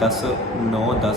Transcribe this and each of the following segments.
10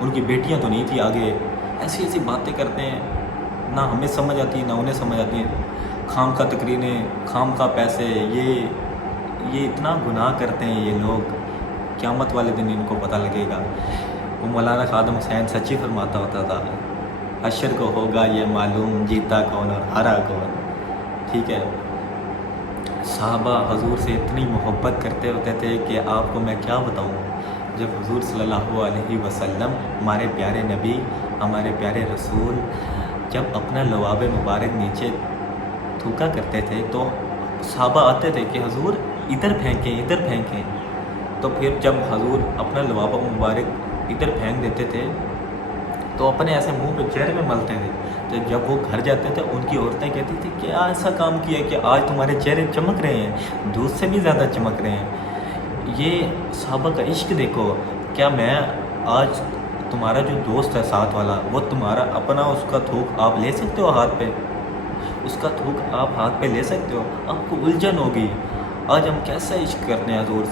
ان کی بیٹیاں تو نہیں تھی آگے. ایسی ایسی باتیں کرتے ہیں، نہ ہمیں سمجھ آتی ہے نہ انہیں سمجھ آتی ہے. خام کا تقریریں، خام کا پیسے، یہ اتنا گناہ کرتے ہیں یہ لوگ. قیامت والے دن ان کو پتہ لگے گا. وہ مولانا خادم حسین سچی فرماتا ہوتا تھا، حشر کو ہوگا یہ معلوم جیتا کون اور ہارا کون. ٹھیک ہے. صحابہ حضور سے اتنی محبت کرتے ہوتے تھے کہ آپ کو میں کیا بتاؤں. جب حضور صلی اللہ علیہ وسلم، ہمارے پیارے نبی، ہمارے پیارے رسول، جب اپنا لعاب مبارک نیچے تھوکا کرتے تھے تو صحابہ آتے تھے کہ حضور ادھر پھینکیں ادھر پھینکیں. تو پھر جب حضور اپنا لعاب مبارک ادھر پھینک دیتے تھے تو اپنے ایسے منہ پہ چہرے میں ملتے تھے. تو جب وہ گھر جاتے تھے ان کی عورتیں کہتی تھیں کہ کیا ایسا کام کیا کہ آج تمہارے چہرے چمک رہے ہیں، دودھ سے بھی زیادہ چمک رہے ہیں. یہ صحابہ کا عشق دیکھو. کیا میں آج تمہارا جو دوست ہے ساتھ والا، وہ تمہارا اپنا اس کا تھوک آپ لے سکتے ہو ہاتھ پہ؟ اس کا تھوک آپ ہاتھ پہ لے سکتے ہو؟ آپ کو الجھن ہوگی. آج ہم کیسے عشق کرتے ہیں حضور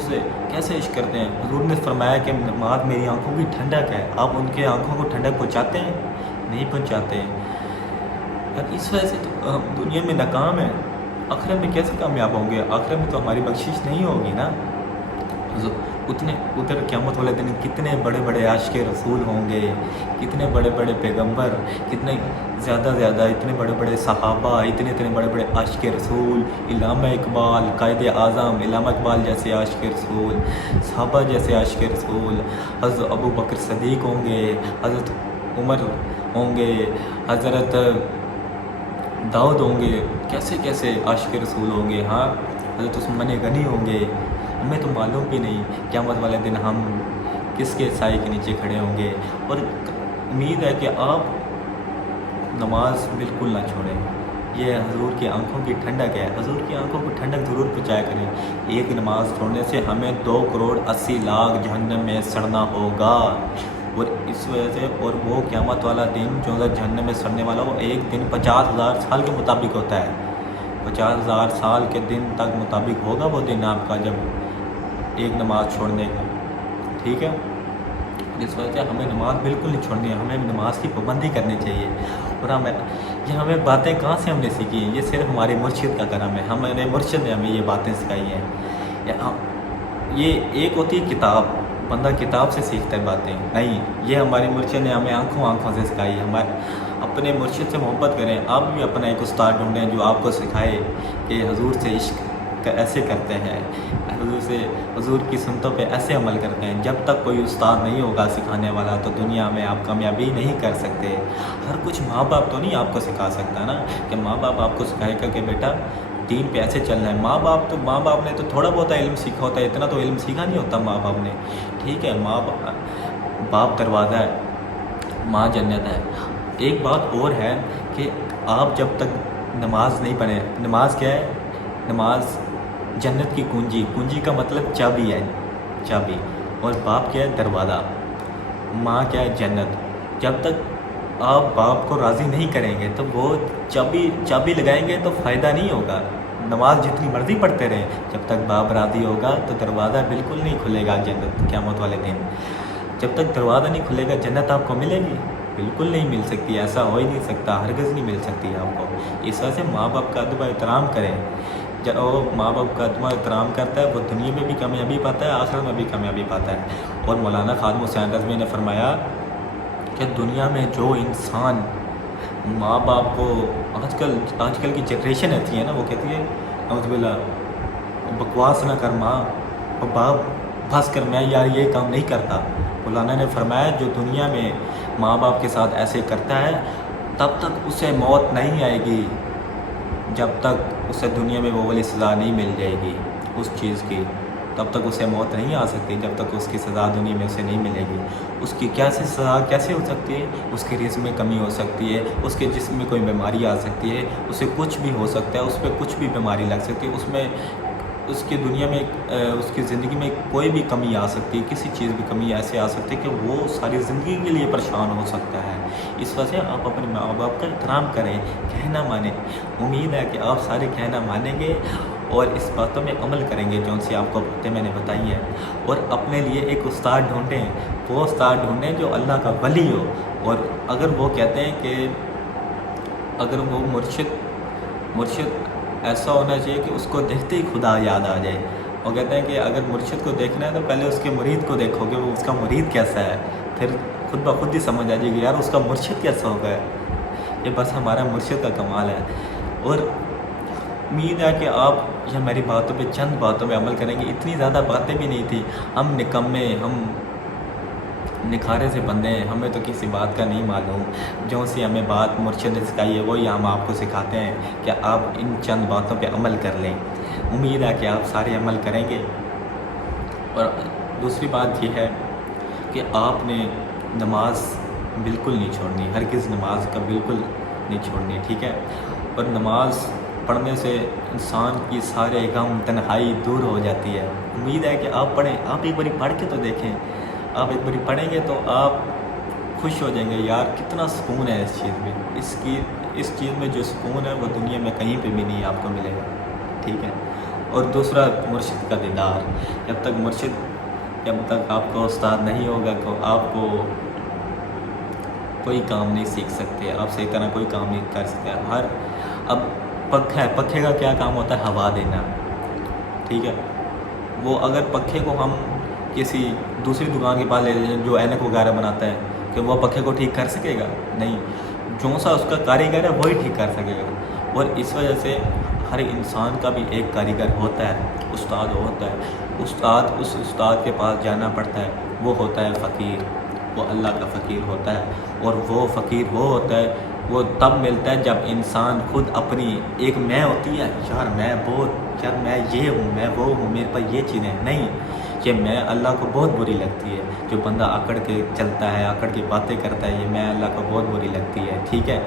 سے کیسے عشق کرتے ہیں. حضور نے فرمایا کہ نماز میری آنکھوں کی ٹھنڈک ہے. آپ ان کے آنکھوں کو ٹھنڈک پہنچاتے ہیں؟ نہیں پہنچاتے. اس وجہ سے تو ہم دنیا میں ناکام ہیں. آخرت میں کیسے کامیاب ہوں گے؟ آخرت میں تو ہماری بخشش نہیں ہوگی نا. ادھر قیامت والے دن کتنے بڑے بڑے عاشق رسول ہوں گے، کتنے بڑے بڑے پیغمبر، کتنے زیادہ اتنے بڑے بڑے صحابہ، اتنے بڑے بڑے عاشق رسول. علامہ اقبال، قائد اعظم علامہ اقبال جیسے عاشق رسول، صحابہ جیسے عاشق رسول. حضرت ابو بکر صدیق ہوں گے، حضرت عمر ہوں گے، حضرت داؤد ہوں گے. کیسے عاشق رسول ہوں گے. ہاں، حضرت عثمان غنی ہوں گے. ہمیں تو معلوم بھی نہیں قیامت والے دن ہم کس کے سائے کے نیچے کھڑے ہوں گے. اور امید ہے کہ آپ نماز بالکل نہ چھوڑیں. یہ حضور کی آنکھوں کی ٹھنڈک ہے. حضور کی آنکھوں کو ٹھنڈک ضرور پہنچایا کریں. ایک نماز چھوڑنے سے ہمیں 2,80,00,000 جہنم میں سڑنا ہوگا. اور اس وجہ سے، اور وہ قیامت والا دن جو جہنم میں سڑنے والا، وہ ایک دن 50,000 سال کے مطابق ہوتا ہے. 50,000 سال کے دن تک مطابق ہوگا وہ دن آپ کا، جب ایک نماز چھوڑنے کا. ٹھیک ہے. اس وجہ سے ہمیں نماز بالکل نہیں چھوڑنی ہے. ہمیں نماز کی پابندی کرنی چاہیے. اور ہمیں باتیں کہاں سے ہم نے سیکھی ہیں؟ یہ صرف ہمارے مرشد کا کرم ہے. ہمارے مرشد نے ہمیں یہ باتیں سکھائی ہیں. یہ ایک ہوتی ہے کتاب، بندہ کتاب سے سیکھتا ہے باتیں. نہیں، یہ ہمارے مرشد نے ہمیں آنکھوں سے سکھائی. ہمارے اپنے مرشد سے محبت کریں. آپ بھی اپنا ایک استاد ڈھونڈیں جو آپ کو سکھائے کہ حضور سے عشق ایسے کرتے ہیں، حضور کی سنتوں پہ ایسے عمل کرتے ہیں. جب تک کوئی استاد نہیں ہوگا سکھانے والا تو دنیا میں آپ کامیابی نہیں کر سکتے. ہر کچھ ماں باپ تو نہیں آپ کو سکھا سکتا نا، کہ ماں باپ آپ کو سکھائے گا کہ بیٹا دین پہ ایسے چلنا ہے. ماں باپ نے تو تھوڑا بہت علم سیکھا ہوتا ہے، اتنا تو علم سیکھا نہیں ہوتا ماں باپ نے. ٹھیک ہے. باپ دروازہ ہے، ماں جنت ہے. ایک بات اور ہے کہ آپ جب تک نماز نہیں پڑھیں، نماز کیا ہے؟ نماز جنت کی کنجی کا مطلب چابی ہے، چابی. اور باپ کیا ہے؟ دروازہ. ماں کیا ہے؟ جنت. جب تک آپ باپ کو راضی نہیں کریں گے تو وہ چابی لگائیں گے تو فائدہ نہیں ہوگا. نماز جتنی مرضی پڑھتے رہیں، جب تک باپ راضی ہوگا تو دروازہ بالکل نہیں کھلے گا جنت قیامت والے دن. جب تک دروازہ نہیں کھلے گا جنت آپ کو ملے گی؟ بالکل نہیں مل سکتی. ایسا ہو ہی نہیں سکتا، ہرگز نہیں مل سکتی آپ کو. اس وجہ سے ماں باپ کا ادب و احترام کریں. جب وہ ماں باپ کا ادب و احترام کرتا ہے وہ دنیا میں بھی کامیابی پاتا ہے، آخرت میں بھی کامیابی پاتا ہے. اور مولانا خادم حسین رضوی نے فرمایا کہ دنیا میں جو انسان ماں باپ کو، آج کل کی جنریشن ایسی ہے نا، وہ کہتی ہے نعوذ باللہ بکواس نہ کر ماں، اور باپ پھنس کر میں یار یہ کام نہیں کرتا. مولانا نے فرمایا جو دنیا میں ماں باپ کے ساتھ ایسے کرتا ہے تب تک اسے موت نہیں آئے گی، جب تک اسے دنیا میں وہ والی سزا نہیں مل جائے گی اس چیز کی، تب تک اسے موت نہیں آ سکتی. جب تک اس کی سزا دنیا میں اسے نہیں ملے گی. اس کی سزا کیسے ہو سکتی ہے؟ اس کے رزق میں کمی ہو سکتی ہے، اس کے جسم میں کوئی بیماری آ سکتی ہے، اسے کچھ بھی ہو سکتا ہے، اس پہ کچھ بھی بیماری لگ سکتی ہے، اس کی دنیا میں اس کی زندگی میں کوئی بھی کمی آ سکتی ہے، کسی چیز بھی کمی ایسے آ سکتی ہے کہ وہ ساری زندگی کے لیے پریشان ہو سکتا ہے. اس وجہ سے آپ اپنے ماں باپ کا احترام کریں، کہنا مانیں. امید ہے کہ آپ سارے کہنا مانیں گے اور اس باتوں میں عمل کریں گے جو سی آپ کو باتیں میں نے بتائی ہیں، اور اپنے لیے ایک استاد ڈھونڈیں، وہ استاد ڈھونڈیں جو اللہ کا ولی ہو، اور اگر وہ کہتے ہیں کہ اگر وہ مرشد ایسا ہونا چاہیے کہ اس کو دیکھتے ہی خدا یاد آ جائے، وہ کہتے ہیں کہ اگر مرشد کو دیکھنا ہے تو پہلے اس کے مرید کو دیکھو کہ وہ اس کا مرید کیسا ہے، پھر خود بخود ہی سمجھ آ جائے گی یار اس کا مرشد کیسا ہوگا ہے۔ یہ بس ہمارا مرشد کا کمال ہے، اور امید ہے کہ آپ یہ میری باتوں پہ چند باتوں پہ عمل کریں گے۔ اتنی زیادہ باتیں بھی نہیں تھی، ہم نکمے، ہم نکھارے سے بندے ہیں، ہمیں تو کسی بات کا نہیں معلوم، جو سی ہمیں بات مرشد نے سکھائی ہے وہی ہم آپ کو سکھاتے ہیں کہ آپ ان چند باتوں پہ عمل کر لیں۔ امید ہے کہ آپ سارے عمل کریں گے۔ اور دوسری بات یہ ہے کہ آپ نے نماز بالکل نہیں چھوڑنی، ہرگز نماز کا بالکل نہیں چھوڑنی، ٹھیک ہے؟ اور نماز پڑھنے سے انسان کی سارے غم تنہائی دور ہو جاتی ہے۔ امید ہے کہ آپ پڑھیں، آپ ایک باری پڑھ کے تو دیکھیں، آپ ایک باری پڑھیں گے تو آپ خوش ہو جائیں گے، یار کتنا سکون ہے اس چیز میں، اس چیز میں جو سکون ہے وہ دنیا میں کہیں پہ بھی نہیں آپ کو ملے گا، ٹھیک ہے؟ اور دوسرا مرشد کا دیدار، جب تک آپ کو استاد نہیں ہوگا تو آپ کو کوئی کام نہیں سیکھ سکتے، آپ صحیح طرح کوئی کام نہیں کر سکتے۔ اب پنکھے کا کیا کام ہوتا ہے؟ ہوا دینا، ٹھیک ہے؟ وہ اگر پنکھے کو ہم کسی دوسری دکان کے پاس لے لیں جو اینک وغیرہ بناتا ہے، کہ وہ پنکھے کو ٹھیک کر سکے گا؟ نہیں، جو سا اس کا کاریگر ہے وہی ٹھیک کر سکے گا۔ اور اس وجہ سے ہر انسان کا بھی ایک کاریگر ہوتا ہے، استاد ہوتا ہے، اس استاد کے پاس جانا پڑتا ہے، وہ ہوتا ہے فقیر، وہ اللہ کا فقیر ہوتا ہے۔ اور وہ فقیر وہ ہوتا ہے، وہ تب ملتا ہے جب انسان خود اپنی ایک میں ہوتی ہے، یار میں یہ ہوں، میں وہ ہوں، میرے پاس یہ چیزیں ہیں، نہیں، یہ میں اللہ کو بہت بری لگتی ہے۔ جو بندہ اکڑ کے چلتا ہے، اکڑ کے باتیں کرتا ہے، یہ میں اللہ کو بہت بری لگتی ہے، ٹھیک ہے؟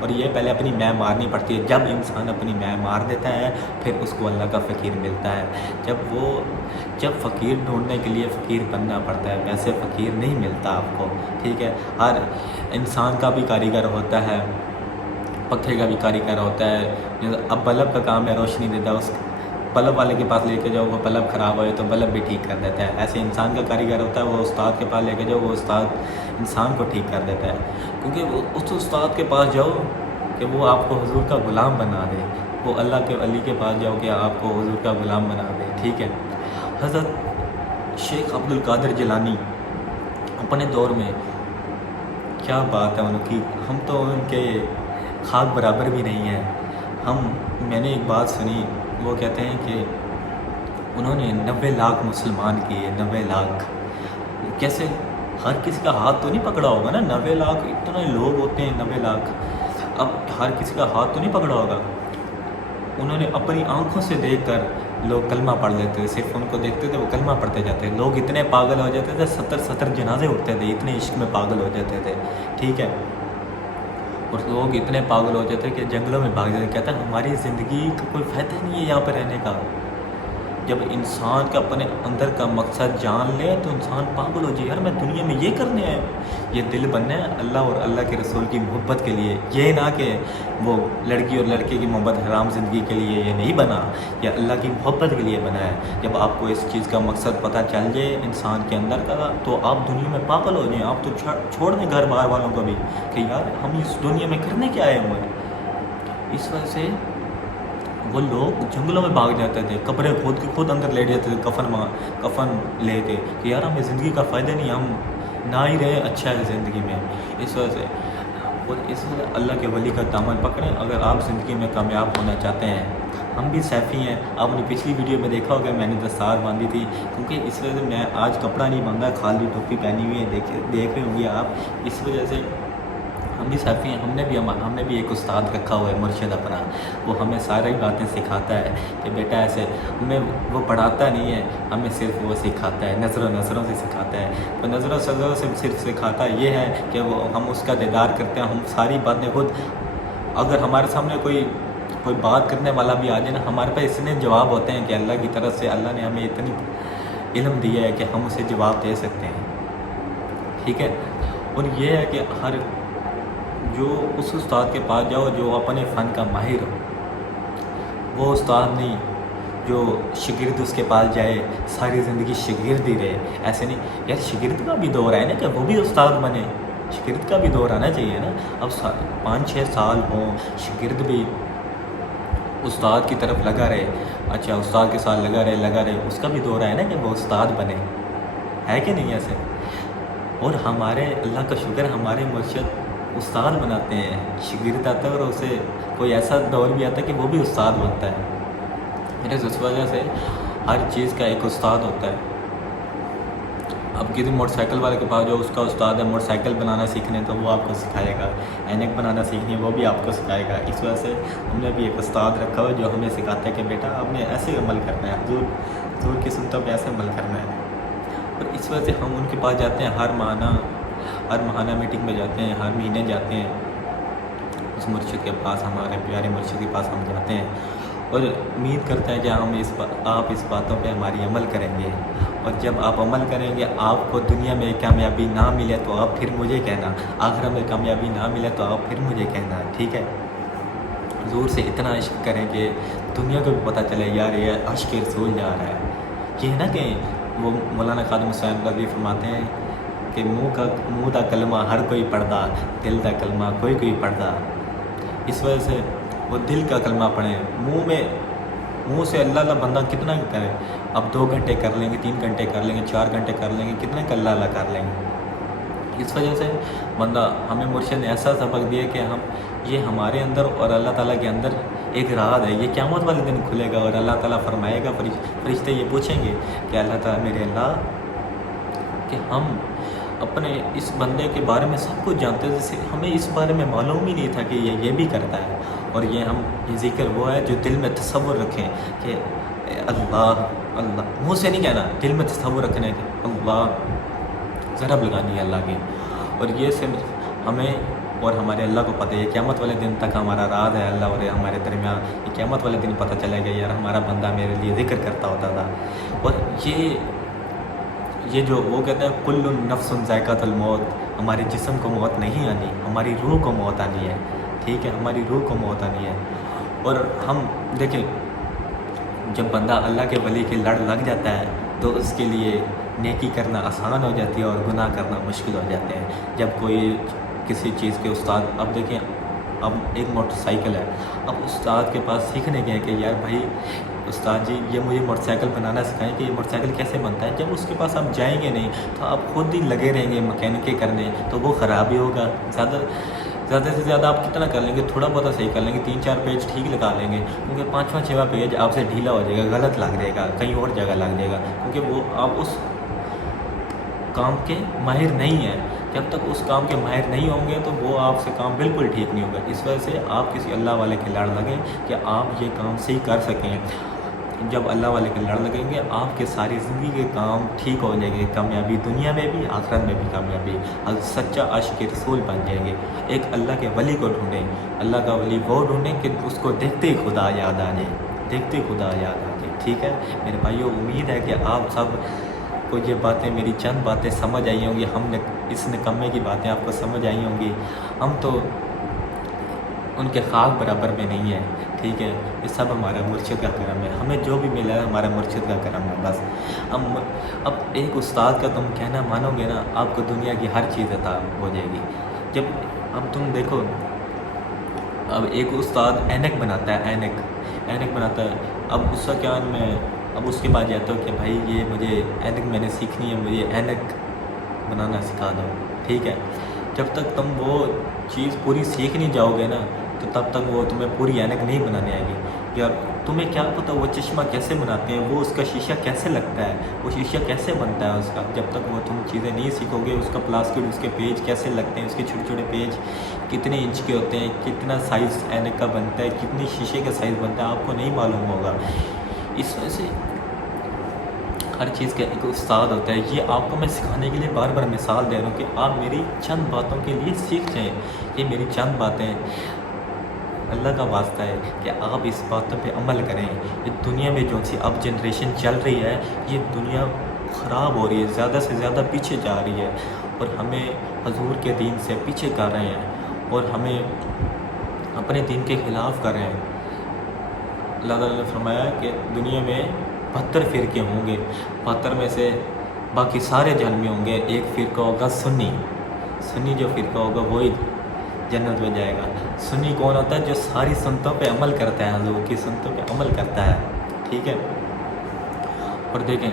اور یہ پہلے اپنی میں مارنی پڑتی ہے، جب انسان اپنی میں مار دیتا ہے پھر اس کو اللہ کا فقیر ملتا ہے۔ جب فقیر ڈھونڈنے کے لیے فقیر بننا پڑتا ہے، ویسے فقیر نہیں ملتا آپ کو، ٹھیک ہے؟ ہر انسان کا بھی کاریگر ہوتا ہے، پنکھے کا بھی کاریگر ہوتا ہے۔ اب بلب کا کام ہے روشنی دیتا ہے، اس بلب والے کے پاس لے کے جاؤ، وہ بلب خراب ہوئے تو بلب بھی ٹھیک کر دیتا ہے۔ ایسے انسان کا کاریگر ہوتا ہے، وہ استاد کے پاس لے کے جاؤ، وہ استاد انسان کو ٹھیک کر دیتا ہے، کیونکہ وہ اس استاد کے پاس جاؤ کہ وہ آپ کو حضور کا غلام بنا دے، وہ اللہ کے ولی کے پاس جاؤ کہ آپ کو حضور کا غلام بنا دے، ٹھیک ہے؟ حضرت شیخ عبد القادر جیلانی اپنے دور میں، کیا بات ہے ان کی، ہم تو ان کے خاک برابر بھی نہیں ہیں۔ میں نے ایک بات سنی، وہ کہتے ہیں کہ انہوں نے 90 لاکھ مسلمان کیے، 90 لاکھ، کیسے؟ ہر کسی کا ہاتھ تو نہیں پکڑا ہوگا نا، 90 لاکھ اتنے لوگ ہوتے ہیں، 90 لاکھ، اب ہر کسی کا ہاتھ تو نہیں پکڑا ہوگا۔ انہوں نے اپنی آنکھوں سے دیکھ کر لوگ کلمہ پڑھ لیتے تھے، صرف ان کو دیکھتے تھے وہ کلمہ پڑھتے جاتے، لوگ اتنے پاگل ہو جاتے تھے، 70 جنازے اٹھتے تھے، اتنے عشق میں پاگل ہو جاتے تھے، ٹھیک ہے؟ اور لوگ اتنے پاگل ہو جاتے کہ جنگلوں میں بھاگ جاتے، کہتا ہے ہماری زندگی کا کوئی فائدہ نہیں ہے یہاں پہ رہنے کا۔ جب انسان کا اپنے اندر کا مقصد جان لے تو انسان پاگل ہو جائے، یار میں دنیا میں یہ کرنے ہے، یہ دل بننا ہے اللہ اور اللہ کے رسول کی محبت کے لیے، یہ نہ کہ وہ لڑکی اور لڑکے کی محبت حرام زندگی کے لیے یہ نہیں بنا، یہ اللہ کی محبت کے لیے بنا ہے۔ جب آپ کو اس چیز کا مقصد پتہ چل جائے انسان کے اندر کا تو آپ دنیا میں پاگل ہو جائیں، آپ تو چھوڑ دیں گھر بار والوں کو بھی کہ یار ہم اس دنیا میں کرنے کیا آئے ہوئے ہیں۔ اس وجہ سے وہ لوگ جنگلوں میں بھاگ جاتے تھے، قبریں کھود کے خود اندر لیٹ جاتے تھے کفن لے کے کہ یار ہمیں زندگی کا فائدہ نہیں، ہم نہ ہی رہے اچھا ہے زندگی میں۔ اس وجہ سے اللہ کے ولی کا دامن پکڑیں اگر آپ زندگی میں کامیاب ہونا چاہتے ہیں۔ ہم بھی سیفی ہیں، آپ نے پچھلی ویڈیو میں دیکھا ہوگا میں نے دستار باندھی تھی، کیونکہ اس وجہ سے میں آج کپڑا نہیں باندھا، خالی ٹوپی پہنی ہوئی ہے، دیکھ رہے ہوں گے آپ، اس وجہ سے ہم بھی سیفی ہیں۔ ہم نے بھی ایک استاد رکھا ہوا ہے مرشد اپنا، وہ ہمیں ساری باتیں سکھاتا ہے کہ بیٹا ایسے، ہمیں وہ پڑھاتا نہیں ہے، ہمیں صرف وہ سکھاتا ہے، نظروں سے سکھاتا ہے۔ تو نظروں سے صرف سکھاتا یہ ہے کہ ہم اس کا دیدار کرتے ہیں، ہم ساری باتیں خود، اگر ہمارے سامنے کوئی بات کرنے والا بھی آ جائے نا، ہمارے پاس اتنے جواب ہوتے ہیں کہ اللہ کی طرف سے اللہ نے ہمیں اتنی علم دیا ہے کہ ہم اسے جواب دے سکتے ہیں، ٹھیک ہے؟ اور یہ ہے کہ جو اس استاد کے پاس جاؤ جو اپنے فن کا ماہر ہو، وہ استاد نہیں جو شاگرد اس کے پاس جائے ساری زندگی شاگرد ہی رہے. ایسے نہیں یار، شاگرد کا بھی دور ہے نا کہ وہ بھی استاد بنے. شاگرد کا بھی دور آنا چاہیے نا. اب 5-6 سال ہوں شاگرد بھی استاد کی طرف لگا رہے. اچھا استاد کے ساتھ لگا رہے اس کا بھی دور ہے نا کہ وہ استاد بنے. ہے کہ نہیں ایسے؟ اور ہمارے اللہ کا شکر ہمارے مرشد استاد بناتے ہیں. شاگرد آتا ہے اور اسے کوئی ایسا دور بھی آتا ہے کہ وہ بھی استاد بنتا ہے. میرے اس وجہ سے ہر چیز کا ایک استاد ہوتا ہے. اب کسی موٹر سائیکل والے کے پاس جو اس کا استاد ہے موٹر سائیکل بنانا سیکھنے تو وہ آپ کو سکھائے گا. اینک بنانا سیکھنی ہے وہ بھی آپ کو سکھائے گا. اس وجہ سے ہم نے بھی ایک استاد رکھا ہوا جو ہمیں سکھاتا ہے کہ بیٹا آپ نے ایسے عمل کرنا ہے، حضور کی سنتوں پہ ایسے عمل کرنا ہے. اور اس وجہ سے ہم ان کے پاس جاتے ہیں ہر ماہانہ میٹنگ میں جاتے ہیں، ہر مہینے جاتے ہیں اس مرشد کے پاس، ہمارے پیارے مرشد کے پاس ہم جاتے ہیں. اور امید کرتے ہیں کہ آپ اس باتوں پہ ہماری عمل کریں گے. اور جب آپ عمل کریں گے آپ کو دنیا میں کامیابی نہ ملے تو آپ پھر مجھے کہنا، آخرت میں کامیابی نہ ملے تو آپ پھر مجھے کہنا. ٹھیک ہے؟ حضور سے اتنا عشق کریں کہ دنیا کو بھی پتہ چلے یار یہ عشق رسول جا رہا ہے. یہ نا کہ وہ مولانا خادم حسین رضوی فرماتے ہیں کہ منہ دا کلمہ ہر کوئی پڑھدا، دل دا کلمہ کوئی پڑھدا. اس وجہ سے وہ دل کا کلمہ پڑھیں. منہ سے اللہ بندہ کتنا کرے. اب 2 گھنٹے کر لیں گے، 3 گھنٹے کر لیں گے، 4 گھنٹے کر لیں گے، کتنے کا اللہ کر لیں گے. اس وجہ سے بندہ ہمیں مرشد نے ایسا سبق دیا کہ یہ ہمارے اندر اور اللہ تعالیٰ کے اندر ایک راز ہے. یہ قیامت والے دن کھلے گا اور اللہ تعالیٰ فرمائے گا، فرشتے یہ پوچھیں گے کہ اللہ تعالیٰ میرے اللہ کہ ہم اپنے اس بندے کے بارے میں سب کچھ جانتے ہیں، جیسے ہمیں اس بارے میں معلوم ہی نہیں تھا کہ یہ بھی کرتا ہے. اور یہ ذکر وہ ہے جو دل میں تصور رکھیں کہ اللہ منہ سے نہیں کہنا، دل میں تصور رکھنا کہ اللہ ضرب لگانی ہے اللہ کی. اور یہ صرف ہمیں اور ہمارے اللہ کو پتہ ہے. یہ قیامت والے دن تک ہمارا راز ہے اللہ اور ہمارے درمیان. یہ قیامت والے دن پتہ چلے گا یار ہمارا بندہ میرے لیے ذکر کرتا ہوتا تھا. اور یہ جو وہ کہتے ہیں کل نفس ذائقۃ الموت، ہمارے جسم کو موت نہیں آنی، ہماری روح کو موت آنی ہے. ٹھیک ہے؟ ہماری روح کو موت آنی ہے. اور ہم دیکھیں جب بندہ اللہ کے ولی کے لڑ لگ جاتا ہے تو اس کے لیے نیکی کرنا آسان ہو جاتی ہے اور گناہ کرنا مشکل ہو جاتے ہیں. جب کوئی کسی چیز کے استاد، اب دیکھیں اب ایک موٹر سائیکل ہے، اب استاد کے پاس سیکھنے گئے کہ یار بھائی استاد جی یہ مجھے موٹر سائیکل بنانا سکھائیں کہ یہ موٹر سائیکل کیسے بنتا ہے. جب اس کے پاس آپ جائیں گے نہیں تو آپ خود ہی لگے رہیں گے مکینکے کرنے تو وہ خراب ہی ہوگا. زیادہ سے زیادہ آپ کتنا کر لیں گے؟ تھوڑا بہت صحیح کر لیں گے، 3-4 پیج ٹھیک لگا لیں گے. کیونکہ 5واں 6واں پیج آپ سے ڈھیلا ہو جائے گا، غلط لگ جائے گا، کہیں اور جگہ لگ جائے گا. کیونکہ وہ آپ اس کام کے ماہر نہیں ہیں. جب تک اس کام کے ماہر نہیں ہوں گے تو وہ آپ سے کام بالکل ٹھیک نہیں ہوگا. اس وجہ سے آپ کسی اللہ والے کے لڑ لگیں کہ آپ یہ کام صحیح کر سکیں. جب اللہ والے کے لڑ لگیں گے آپ کے ساری زندگی کے کام ٹھیک ہو جائیں گے. کامیابی دنیا میں بھی آخرت میں بھی کامیابی. سچا عاشق رسول بن جائیں گے. ایک اللہ کے ولی کو ڈھونڈیں. اللہ کا ولی وہ ڈھونڈیں کہ اس کو دیکھتے ہی خدا یاد آ جائے، دیکھتے ہی خدا یاد آ جائے. ٹھیک ہے میرے بھائیوں، امید ہے کہ آپ سب کو یہ باتیں، میری چند باتیں سمجھ آئی ہوں گی. اس نکمے کی باتیں آپ کو سمجھ آئی ہوں گی. ہم تو ان کے خاک برابر میں نہیں ہیں. ٹھیک ہے؟ یہ سب ہمارا مرشد کا کرم ہے. ہمیں جو بھی ملا ہے ہمارا مرشد کا کرم ہے بس. اب ایک استاد کا تم کہنا مانو گے نا آپ کو دنیا کی ہر چیز عطا ہو جائے گی. جب اب تم دیکھو اب ایک استاد اینک بناتا ہے، اینک بناتا ہے. اب اس کا کیا میں اب اس کے بعد جاتا ہوں کہ بھائی یہ مجھے اینک میں نے سیکھنی ہے، مجھے اینک بنانا سکھا دو. ٹھیک ہے؟ جب تک تم وہ چیز پوری سیکھ نہیں جاؤ گے نا تو تب تک وہ تمہیں پوری اینک نہیں بنانے آئے گی. یار تمہیں کیا پتہ وہ چشمہ کیسے بناتے ہیں، وہ اس کا شیشہ کیسے لگتا ہے، وہ شیشہ کیسے بنتا ہے اس کا. جب تک وہ تم چیزیں نہیں سیکھو گے، اس کا پلاسٹک، اس کے پیج کیسے لگتے ہیں، اس کے چھوٹے چھوٹے پیج کتنے انچ کے ہوتے ہیں، کتنا سائز اینک کا بنتا ہے، کتنی شیشے کا سائز بنتا ہے، آپ کو نہیں معلوم ہوگا. اس وجہ سے ہر چیز کا ایک استاد ہوتا ہے. یہ آپ کو میں سکھانے کے لیے بار بار مثال دے رہا ہوں کہ آپ میری چند باتوں کے لیے سیکھ جائیں. یہ میری چند باتیں اللہ کا واسطہ ہے کہ آپ اس باتوں پہ عمل کریں. یہ دنیا میں جو سی اب جنریشن چل رہی ہے، یہ دنیا خراب ہو رہی ہے، زیادہ سے زیادہ پیچھے جا رہی ہے اور ہمیں حضور کے دین سے پیچھے کر رہے ہیں اور ہمیں اپنے دین کے خلاف کر رہے ہیں. اللہ تعالیٰ نے فرمایا کہ دنیا میں 72 فرقے ہوں گے، 72 میں سے باقی سارے جہنمی ہوں گے، ایک فرقہ ہوگا سنی جو فرقہ ہوگا وہی جنت میں جائے گا۔ سنی کون ہوتا ہے؟ جو ساری سنتوں پہ عمل کرتا ہے، حضور کی سنتوں پہ عمل کرتا ہے، ٹھیک ہے۔ اور دیکھیں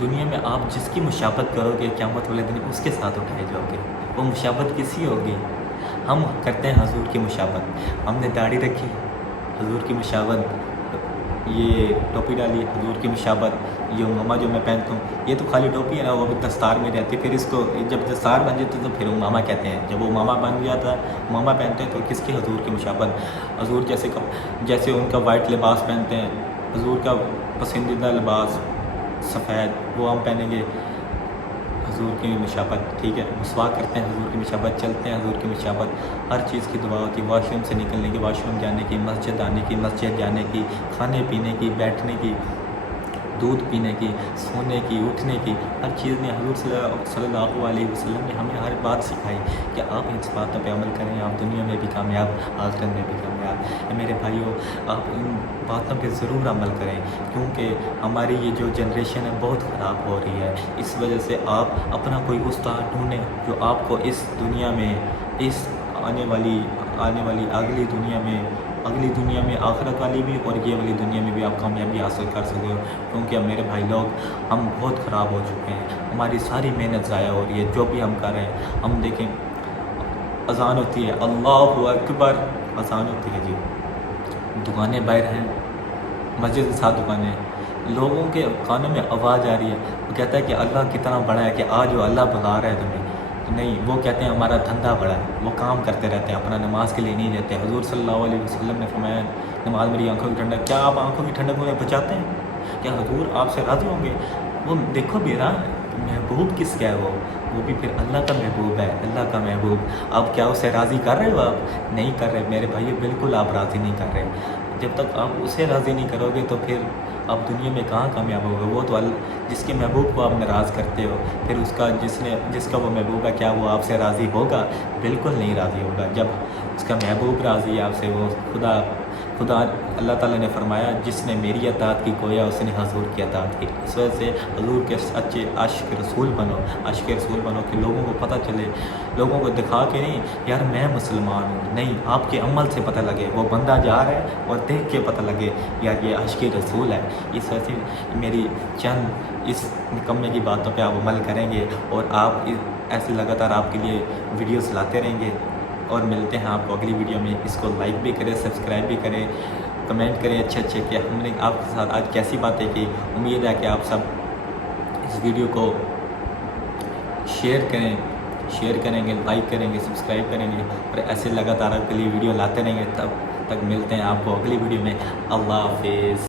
دنیا میں آپ جس کی مشابہت کرو گے قیامت والے دن اس کے ساتھ اٹھائے جاؤ گے۔ وہ مشابہت کسی ہوگی؟ ہم کرتے ہیں حضور کی مشابہت، ہم نے داڑھی رکھی حضور کی مشابہت، یہ ٹوپی ڈالی حضور کی مشابہت، یہ امامہ جو میں پہنتا ہوں یہ تو خالی ٹوپی ہے نا، وہ بھی دستار میں رہتی ہے، پھر اس کو جب دستار بن جاتی تو پھر امامہ کہتے ہیں، جب وہ امامہ بن جاتا ہے امامہ پہنتے ہیں تو کس کی؟ حضور کی مشابہت۔ حضور جیسے ان کا وائٹ لباس پہنتے ہیں، حضور کا پسندیدہ لباس سفید، وہ ہم پہنیں گے، حضور کی مشابہت، ٹھیک ہے۔ مسواک کرتے ہیں حضور کی مشابہت، چلتے ہیں حضور کی مشابہت، ہر چیز کی دعا ہوتی ہے، واش روم سے نکلنے کی، واش روم جانے کی، مسجد آنے کی، مسجد جانے کی، کھانے پینے کی، بیٹھنے کی، دودھ پینے کی، سونے کی، اٹھنے کی، ہر چیز نے حضور صلی اللہ علیہ وسلم نے ہمیں ہر بات سکھائی کہ آپ ان باتوں پہ عمل کریں، آپ دنیا میں بھی کامیاب، آخرت میں بھی کامیاب۔ میرے بھائیوں آپ ان باتوں پہ ضرور عمل کریں، کیونکہ ہماری یہ جو جنریشن ہے بہت خراب ہو رہی ہے۔ اس وجہ سے آپ اپنا کوئی استاد ڈھونڈیں جو آپ کو اس دنیا میں، اس آنے والی اگلی دنیا میں، آخرت والی بھی اور یہ والی دنیا میں بھی آپ کامیابی حاصل کر سکتے ہو۔ کیونکہ اب میرے بھائی لوگ ہم بہت خراب ہو چکے ہیں، ہماری ساری محنت ضائع ہو رہی ہے، جو بھی ہم کر رہے ہیں۔ ہم دیکھیں اذان ہوتی ہے، اللہ اکبر، اذان ہوتی ہے جی، دکانیں باہر ہیں، مسجد کے ساتھ دکانیں ہیں، لوگوں کے کانوں میں آواز آ رہی ہے، وہ کہتا ہے کہ اللہ کتنا بڑا ہے کہ آج وہ اللہ بلا رہا ہے تمہیں، نہیں، وہ کہتے ہیں ہمارا دھندا بڑا ہے، وہ کام کرتے رہتے ہیں، اپنا نماز کے لیے نہیں رہتے۔ حضور صلی اللہ علیہ وسلم نے فرمایا نماز میری آنکھوں کی ٹھنڈک، کیا آپ آنکھوں کی ٹھنڈک میں بچاتے ہیں؟ کیا حضور آپ سے راضی ہوں گے؟ وہ دیکھو میرا محبوب کس کا ہے، وہ بھی پھر اللہ کا محبوب ہے، اللہ کا محبوب، آپ کیا اسے راضی کر رہے ہو؟ آپ نہیں کر رہے میرے بھائی، بالکل آپ راضی نہیں کر رہے۔ جب تک آپ اسے راضی نہیں کرو گے تو پھر آپ دنیا میں کہاں کامیاب ہوگے؟ وہ تو جس کے محبوب کو آپ ناراض کرتے ہو، پھر جس کا وہ محبوب ہے کیا وہ آپ سے راضی ہوگا؟ بالکل نہیں راضی ہوگا۔ جب اس کا محبوب راضی ہے آپ سے، وہ خدا اللہ تعالیٰ نے فرمایا جس نے میری اطاعت کی گویا اس نے حضور کی اطاعت کی۔ اس وجہ سے حضور کے سچے عاشق رسول بنو کہ لوگوں کو پتہ چلے، لوگوں کو دکھا کے نہیں یار میں مسلمان ہوں، نہیں، آپ کے عمل سے پتہ لگے، وہ بندہ جا رہا ہے اور دیکھ کے پتہ لگے یار یہ عاشق رسول ہے۔ اس وجہ سے میری چند اس نکمے کی باتوں پہ آپ عمل کریں گے اور آپ ایسے لگاتار آپ کے لیے ویڈیوز لاتے رہیں گے، اور ملتے ہیں آپ کو اگلی ویڈیو میں۔ اس کو لائک بھی کریں، سبسکرائب بھی کریں، کمنٹ کریں اچھے کہ ہم نے آپ کے ساتھ آج کیسی باتیں کی۔ امید ہے کہ آپ سب اس ویڈیو کو شیئر کریں گے، لائک کریں گے، سبسکرائب کریں گے، اور ایسے لگاتار آپ کے لیے ویڈیو لاتے رہیں گے۔ تب تک ملتے ہیں آپ کو اگلی ویڈیو میں۔ اللہ حافظ۔